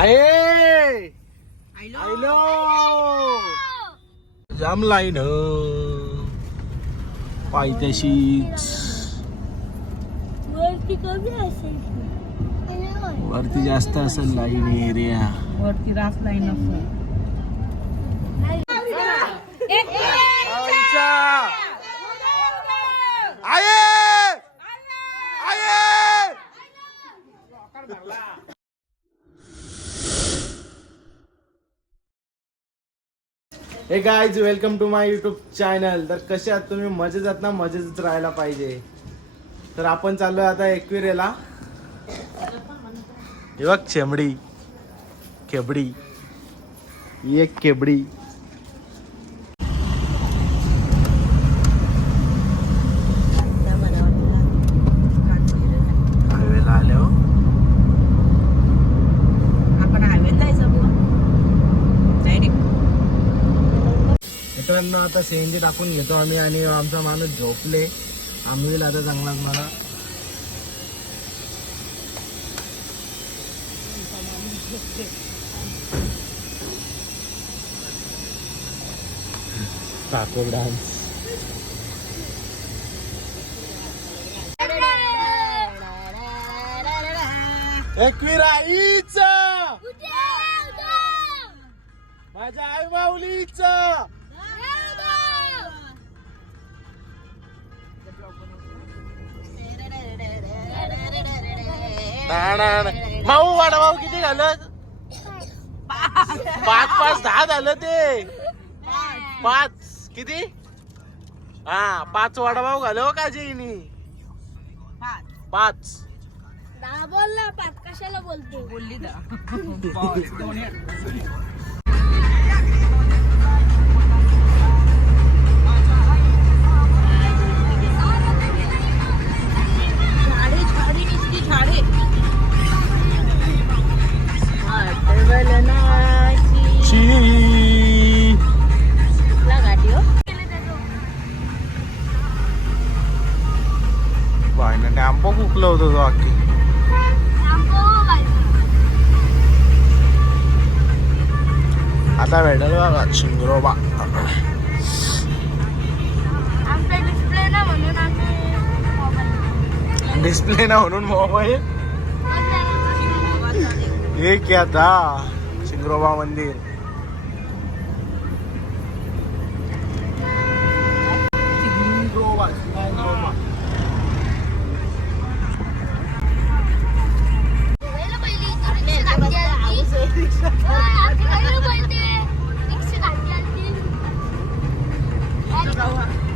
आहे आयलो जाम लाईन पायथ्याशीच वरती कमी असेल वरती जास्त असेल लाईन एरिया वरती रास लाईन असेल. Hey guys welcome to my YouTube channel. तर कसे आहात तुम्ही? मजेत आहात ना? मजेतच राहायला पाहिजे. तर आपण चाललोय आता एकविरेला. हे बघ शेमडी खेबडी ही एक खेबडी. हायवेला आले हो. आपण हायवे जायचं डायरेक्ट. मित्रांनो आता सीएनजी टाकून घेतो आम्ही आणि आमचा माणूस झोपले. आम्ही आता चांगलाच मला टाको डान्स. एकविराईच माझ्या आई माऊलीच भाऊ वाडा भाऊ किती झालं? 5 10 झालं ते 5 किती? हा 5 वडापाव घालो का जेईनी 5 बोल ना 5 कशाला बोलते बोलली दा. टॅम्पो कुकलं होतं तो अख्खी. आता भेटेल बघा शिंगरोबा. डिस्प्ले ना म्हणून मोबाईल हे क्या था शिंगरोबा मंदिर.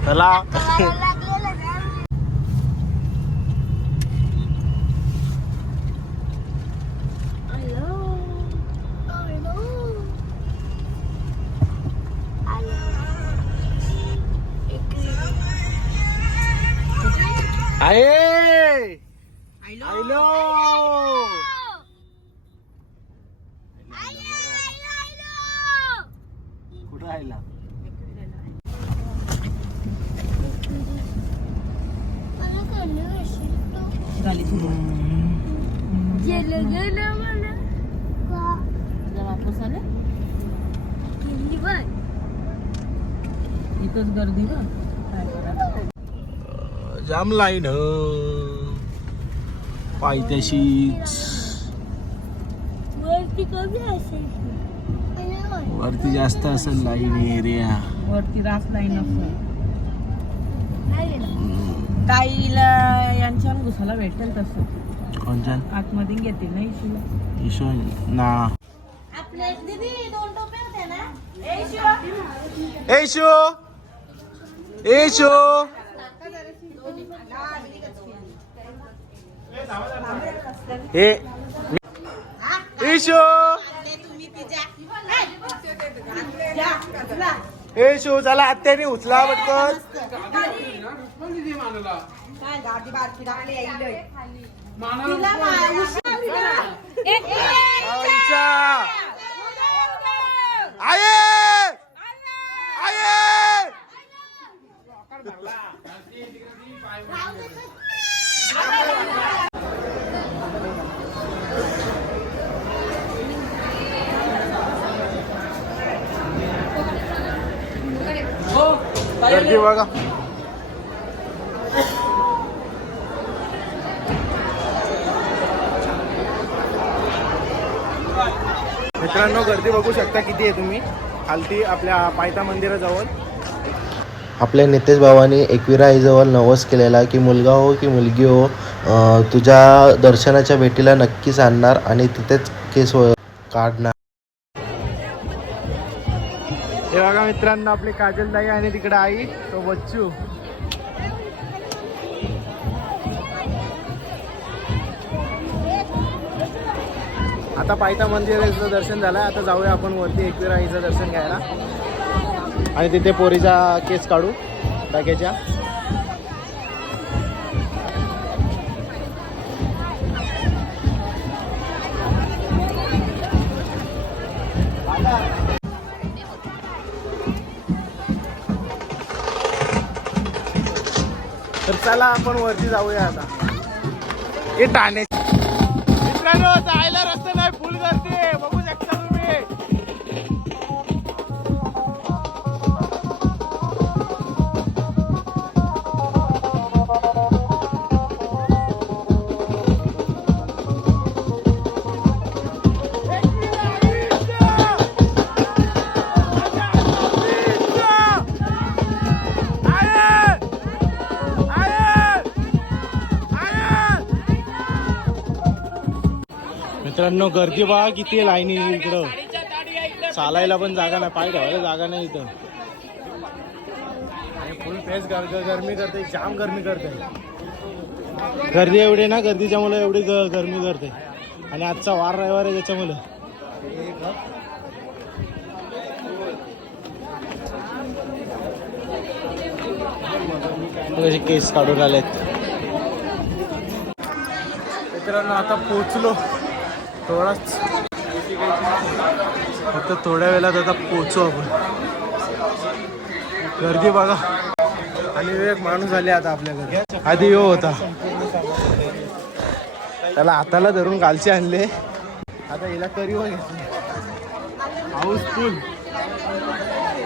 चला आहे आयलो कुठं आयला? झाली सुरू. वापस आले इथंच गर्दी का काय करा. जाम लाईन पायथ्याशीच वरती कमी असेल वरती जास्त असेल लाईन एरिया. वरती रास लाईन असेल. ताईला यांच्या घुसाला भेटेल तसं. कोणच्या आतमध्ये घेते ना इशू ना एशो एशो हे इशू एशो चला आत्याने उचला पटकन. गर्दी बघा. मित्रांनो गर्दी बघू शकता किती आहे तुम्ही. खालती आपल्या पायथा मंदिराजवळ आपल्या नितेश भावाने एकविरा आईजवळ नवस केलेला की मुलगा हो की मुलगी हो तुझ्या दर्शनाच्या भेटीला नक्कीच आणणार आणि तिथेच केस काढणार. हे बघा मित्रांनो आपली काजलताई आणि तिकडे आई तो बच्चू. आता पायथा मंदिराचं दर्शन झालं. आता जाऊया आपण वरती एकविरा आईचं दर्शन घ्यायला आणि तिथे पोरीचा केस काढू टाक्याच्या. तर चला आपण वरती जाऊया आता. हे ठाणे मित्रांनो जायला रस्ता नाही, फुल गर्दी आहे बघू शकता तुम्ही. मित्रांनो गर्दी बघा किती आहे लाईनी इकडं. चालायला पण जागा नाही, पाय ठेवायला जागा नाही इथं. आणि फुल फेस गरमी करते, जाम गरमी करते. गर्दी एवढी ना, गर्दीच्या मुलं एवढी गरमी करते. आणि आजचा वार रविवार आहे त्याच्यामुळे कसे केस काढून आलेत. मित्रांनो आता पोचलो, थोडाच फक्त थोड्या वेळात आता पोचू आपण. गर्दी बघा. आणि एक माणूस आले आता आपल्या घरी. आधी यो होता, त्याला हाताला धरून गालचे आणले. आता हिला करीवर घेतली. हाऊसफुल.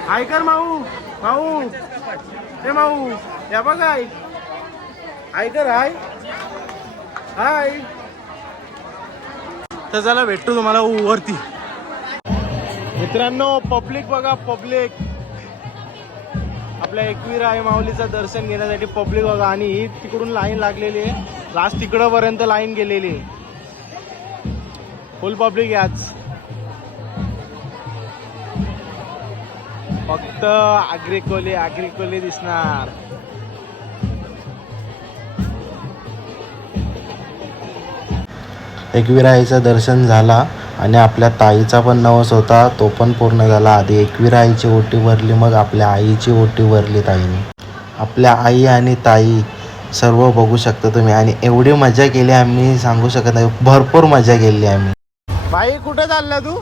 हाय कर माऊ, माऊ हे माऊ या बघा. हाय कर, हाय हाय. तर चला भेटतो तुम्हाला वरती. मित्रांनो पब्लिक बघा, पब्लिक आपल्या एकविरा आई माऊलीचं दर्शन घेण्यासाठी पब्लिक बघा. आणि ही तिकडून लाईन लागलेली आहे, लास्ट तिकडपर्यंत लाईन गेलेली आहे. फुल पब्लिक आहे आज. फक्त आग्रिकोली दिसणार. एकविरा आईचं दर्शन झाला आणि आपल्या ताईचा पण नवस होता तो पण पूर्ण झाला. आधी एकविरा आईची ओटी भरली, मग आपल्या आईची ओटी भरली ताईने. आपल्या आई आणि ताई सर्व बघू शकता तुम्ही. आणि एवढी मजा केली आम्ही सांगू शकत नाही, भरपूर मजा केली आम्ही. बाई कुठे चालला तू?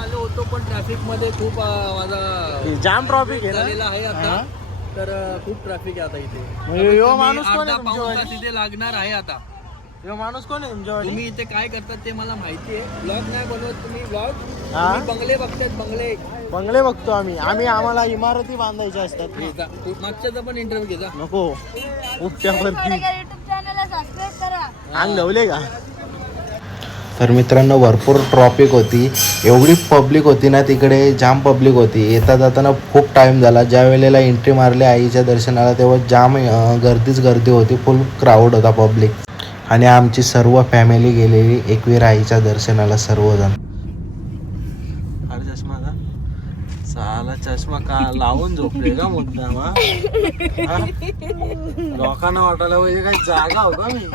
आलो होतो पण ट्रॅफिक मध्ये खूप माझा जाम ट्रॉफिक आहे झालेला ना. आहे आता. तर खूप ट्रॅफिक आहे आता इथे. म्हणजे यो माणूस कोण आहे अर्धा पाऊण तास तुमच्यावाली? इथे लागणार आहे आता. यो माणूस कोण आहे तुमच्यावाली? तुम्ही इथे काय करतात ते मला माहिती आहे. ब्लॉग नाही बनवत तुम्ही, ब्लॉग हा? बंगले बघतात, बंगले. बंगले बघतो आम्ही आम्हाला इमारती बांधायच्या असतात ना. मागच्याचा पण इंटरव्ह्यू घ्या. नको उपट्यावरती युट्यूब चॅनलला सबस्क्राईब करा. अंग धवले का? तर मित्रांनो भरपूर ट्रॉफिक होती, एवढी पब्लिक होती ना तिकडे, जाम पब्लिक होती. येता जाताना खूप टाईम झाला. ज्या वेळेला एंट्री मारली आईच्या दर्शनाला तेव्हा जाम गर्दी होती, फुल क्राऊड होता पब्लिक. आणि आमची सर्व फॅमिली गेलेली एकविरा आईच्या दर्शनाला सर्वजण. अरे चष्मा का साला चष्मा का लावून झोपले का मुद्दाम? लोकांना वाटायला पाहिजे काही जागा होता मी.